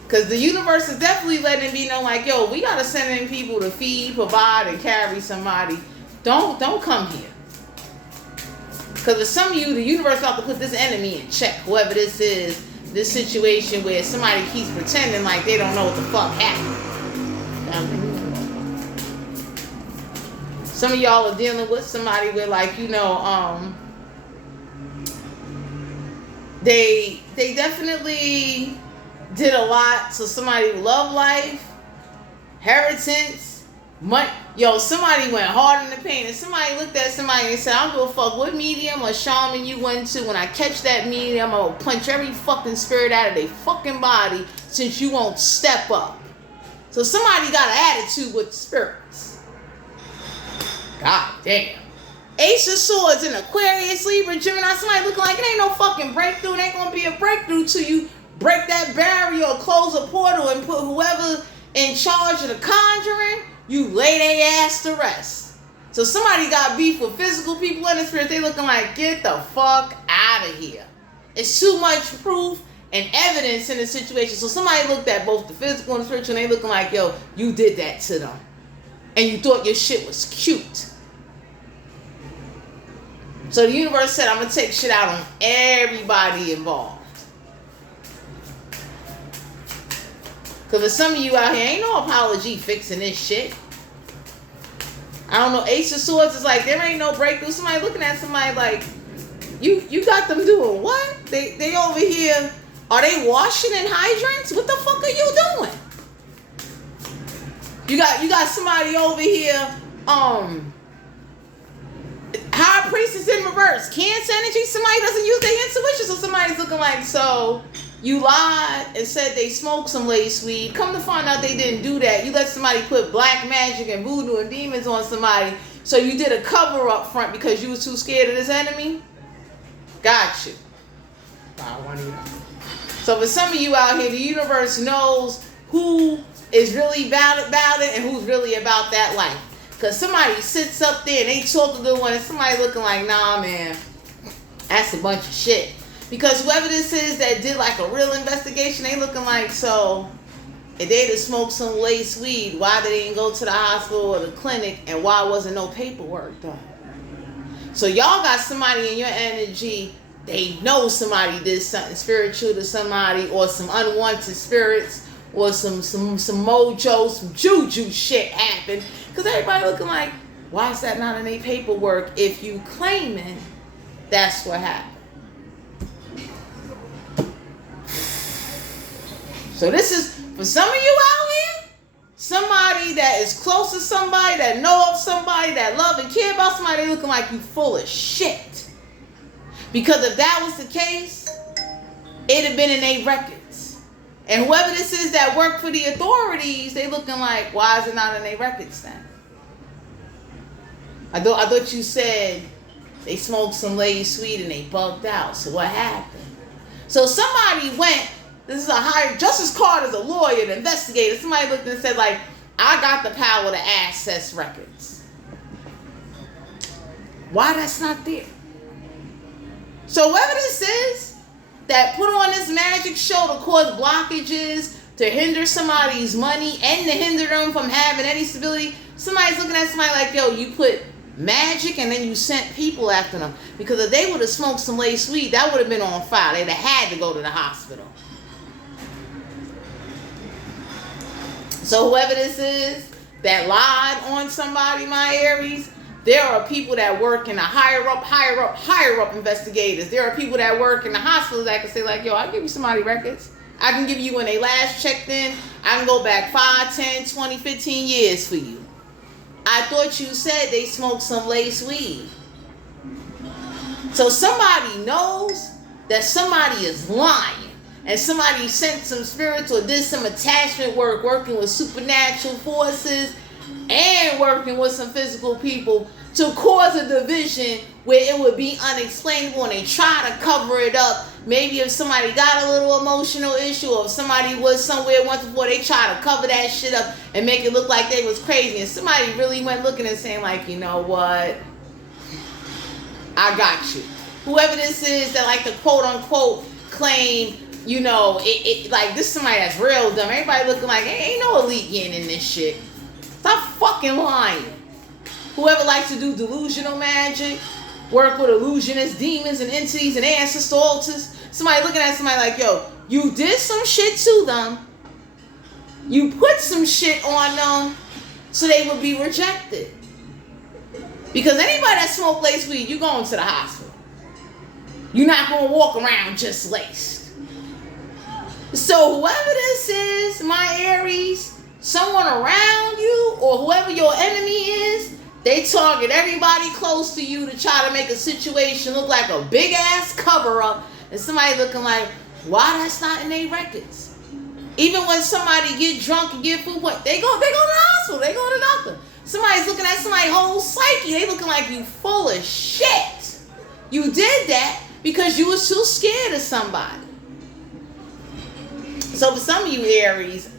Because the universe is definitely letting me know, like, yo, we got to send in people to feed, provide, and carry somebody. Don't come here. Because for some of you, the universe about to put this enemy in check. Whoever this is, this situation where somebody keeps pretending like they don't know what the fuck happened. Some of y'all are dealing with somebody where, like, you know, they definitely did a lot to somebody who loved life, inheritance, money. Yo, somebody went hard in the paint, and somebody looked at somebody and said, I don't give a fuck what medium or shaman you went to. When I catch that medium, I'm gonna punch every fucking spirit out of their fucking body since you won't step up. So somebody got an attitude with the spirits. God damn. Ace of Swords in Aquarius, Libra, Gemini. Somebody looking like it ain't no fucking breakthrough. It ain't gonna be a breakthrough till you break that barrier or close a portal and put whoever in charge of the conjuring, you lay their ass to rest. So somebody got beef with physical people in the spirit. They looking like, get the fuck out of here. It's too much proof and evidence in the situation. So somebody looked at both the physical and the spiritual, and they looking like, yo, you did that to them. And you thought your shit was cute. So the universe said, I'm going to take shit out on everybody involved. Because for some of you out here, ain't no apology fixing this shit. I don't know. Ace of Swords is like, there ain't no breakthrough. Somebody looking at somebody like, you got them doing what? They over here. Are they washing in hydrants? What the fuck are you doing? You got somebody over here, High Priestess in reverse. Cancer energy. Somebody doesn't use their intuition. So somebody's looking like, so you lied and said they smoked some lace weed. Come to find out they didn't do that. You let somebody put black magic and voodoo and demons on somebody. So you did a cover up front because you was too scared of this enemy? Got you. So for some of you out here, the universe knows who is really about it and who's really about that life. Because somebody sits up there and they talk to the one and somebody looking like, nah, man, that's a bunch of shit. Because whoever this is that did like a real investigation, they looking like, so if they'd have smoked some lace weed, why they didn't go to the hospital or the clinic, and why wasn't no paperwork done? So y'all got somebody in your energy, they know somebody did something spiritual to somebody, or some unwanted spirits, or some mojo, some juju shit happened. Because everybody looking like, why is that not in their paperwork if you claiming that's what happened? So this is, for some of you out here, somebody that is close to somebody, that know of somebody, that love and care about somebody, they looking like you full of shit. Because if that was the case, it'd have been in their records. And whoever this is that work for the authorities, they looking like, why is it not in their records then? I thought you said they smoked some lace weed and they bugged out. So what happened? So somebody went, this is a higher, Justice Carter's a lawyer, an investigator. Somebody looked and said, like, I got the power to access records. Why that's not there? So whoever this is that put on this magic show to cause blockages, to hinder somebody's money, and to hinder them from having any stability, somebody's looking at somebody like, yo, you put magic and then you sent people after them. Because if they would have smoked some lace weed, that would have been on fire. They'd have had to go to the hospital. So whoever this is that lied on somebody, my Aries, there are people that work in the higher up investigators. There are people that work in the hospitals that can say like, yo, I'll give you somebody records. I can give you when they last checked in. I can go back 5, 10, 20, 15 years for you. I thought you said they smoked some lace weed. So somebody knows that somebody is lying. And somebody sent some spirits or did some attachment work, working with supernatural forces and working with some physical people to cause a division where it would be unexplainable, and they try to cover it up. Maybe if somebody got a little emotional issue, or if somebody was somewhere once before, they try to cover that shit up and make it look like they was crazy. And somebody really went looking and saying like, you know what? I got you. Whoever this is that like to quote unquote claim, you know, it like this is somebody that's real dumb. Everybody looking like, ain't no elite getting in this shit. Stop fucking lying. Whoever likes to do delusional magic, work with illusionists, demons, and entities, and ancestor altars. Somebody looking at somebody like, yo, you did some shit to them. You put some shit on them so they would be rejected. Because anybody that smoke lace weed, you going to the hospital. You're not going to walk around just laced. So whoever this is, my Aries, someone around you or whoever your enemy is, they target everybody close to you to try to make a situation look like a big ass cover up, and somebody looking like, why that's not in their records? Even when somebody get drunk and get food, they go to the hospital, they go to the doctor. Somebody's looking at somebody's whole psyche, they looking like you full of shit. You did that because you was too scared of somebody. So for some of you Aries,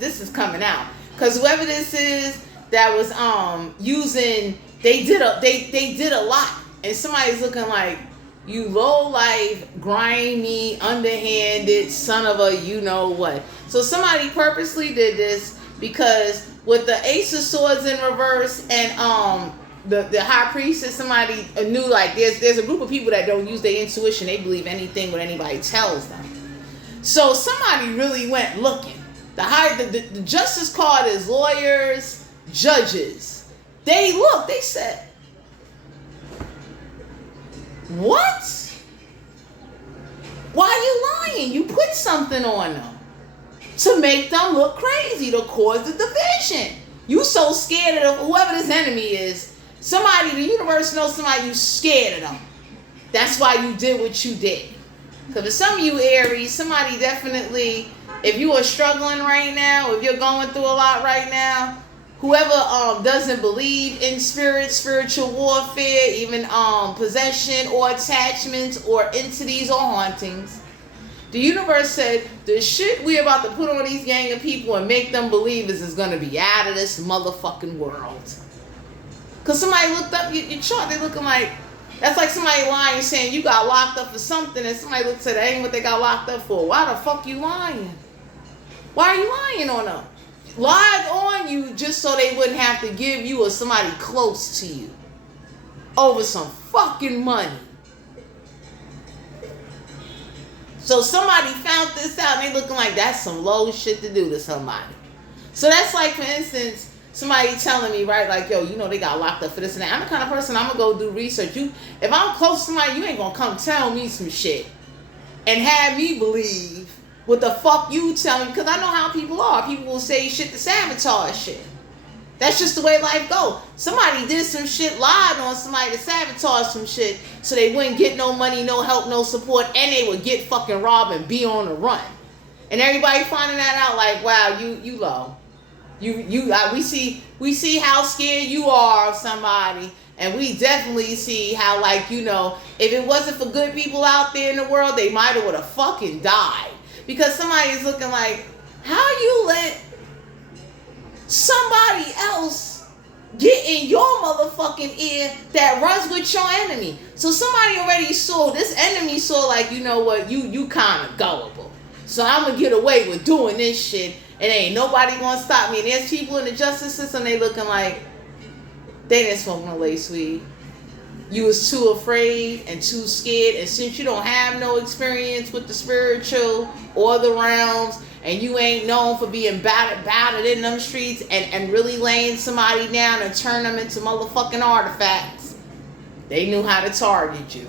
this is coming out. Because whoever this is that was using, they did a lot. And somebody's looking like, you low life, grimy, underhanded son of a you know what. So somebody purposely did this because with the Ace of Swords in reverse and the High Priestess, somebody knew like there's a group of people that don't use their intuition. They believe anything what anybody tells them. So somebody really went looking. The justice card is lawyers, judges. They looked, they said, what? Why are you lying? You put something on them to make them look crazy, to cause the division. You so scared of whoever this enemy is. Somebody, the universe knows somebody you scared of them. That's why you did what you did. Because for some of you Aries, somebody definitely, if you are struggling right now, if you're going through a lot right now, whoever doesn't believe in spiritual warfare, even possession or attachments or entities or hauntings, the universe said the shit we about to put on these gang of people and make them believe is going to be out of this motherfucking world. Because somebody looked up your chart, they looking like, that's like somebody lying saying you got locked up for something, and somebody looked at that ain't what they got locked up for. Why the fuck you lying? Why are you lying on them? Lied on you just so they wouldn't have to give you or somebody close to you over some fucking money. So somebody found this out and they looking like that's some low shit to do to somebody. So that's like, for instance, somebody telling me, right, like, yo, you know, they got locked up for this and that. I'm the kind of person, I'm going to go do research. If I'm close to somebody, you ain't going to come tell me some shit and have me believe what the fuck you tell me, because I know how people are. People will say shit to sabotage shit. That's just the way life goes. Somebody did some shit, lied on somebody to sabotage some shit so they wouldn't get no money, no help, no support, and they would get fucking robbed and be on the run. And everybody finding that out like, wow, you low. We see how scared you are of somebody, and we definitely see how, like, you know, if it wasn't for good people out there in the world, they might have would have fucking died. Because somebody is looking like, how you let somebody else get in your motherfucking ear that runs with your enemy? So somebody already saw, this enemy saw like, you know what, you kind of gullible. So I'm going to get away with doing this shit. And ain't nobody going to stop me. And there's people in the justice system, they looking like they didn't smoke no lace weed. You was too afraid and too scared. And since you don't have no experience with the spiritual or the realms, and you ain't known for being battered in them streets and really laying somebody down and turn them into motherfucking artifacts, they knew how to target you.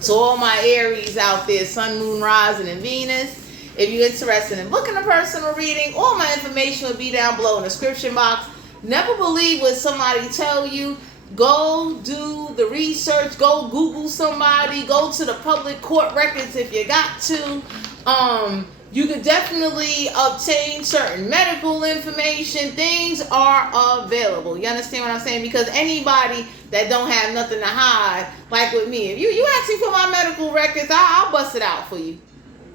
So all my Aries out there, Sun, Moon, Rising, and Venus, if you're interested in booking a personal reading, all my information will be down below in the description box. Never believe what somebody tell you. Go do the research. Go Google somebody. Go to the public court records if you got to. You could definitely obtain certain medical information. Things are available. You understand what I'm saying? Because anybody that don't have nothing to hide, like with me, if you ask me for my medical records, I'll bust it out for you.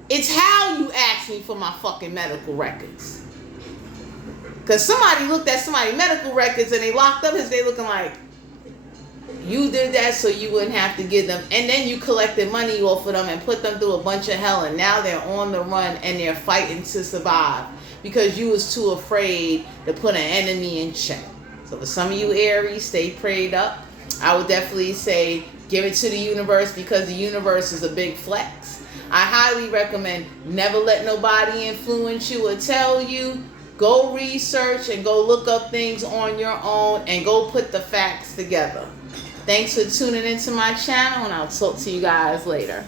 It's how you ask me for my fucking medical records. Because somebody looked at somebody's medical records and they locked up his, they looking like, you did that so you wouldn't have to give them. And then you collected money off of them and put them through a bunch of hell. And now they're on the run and they're fighting to survive because you was too afraid to put an enemy in check. So for some of you Aries, stay prayed up. I would definitely say give it to the universe, because the universe is a big flex. I highly recommend never let nobody influence you or tell you. Go research and go look up things on your own and go put the facts together. Thanks for tuning into my channel, and I'll talk to you guys later.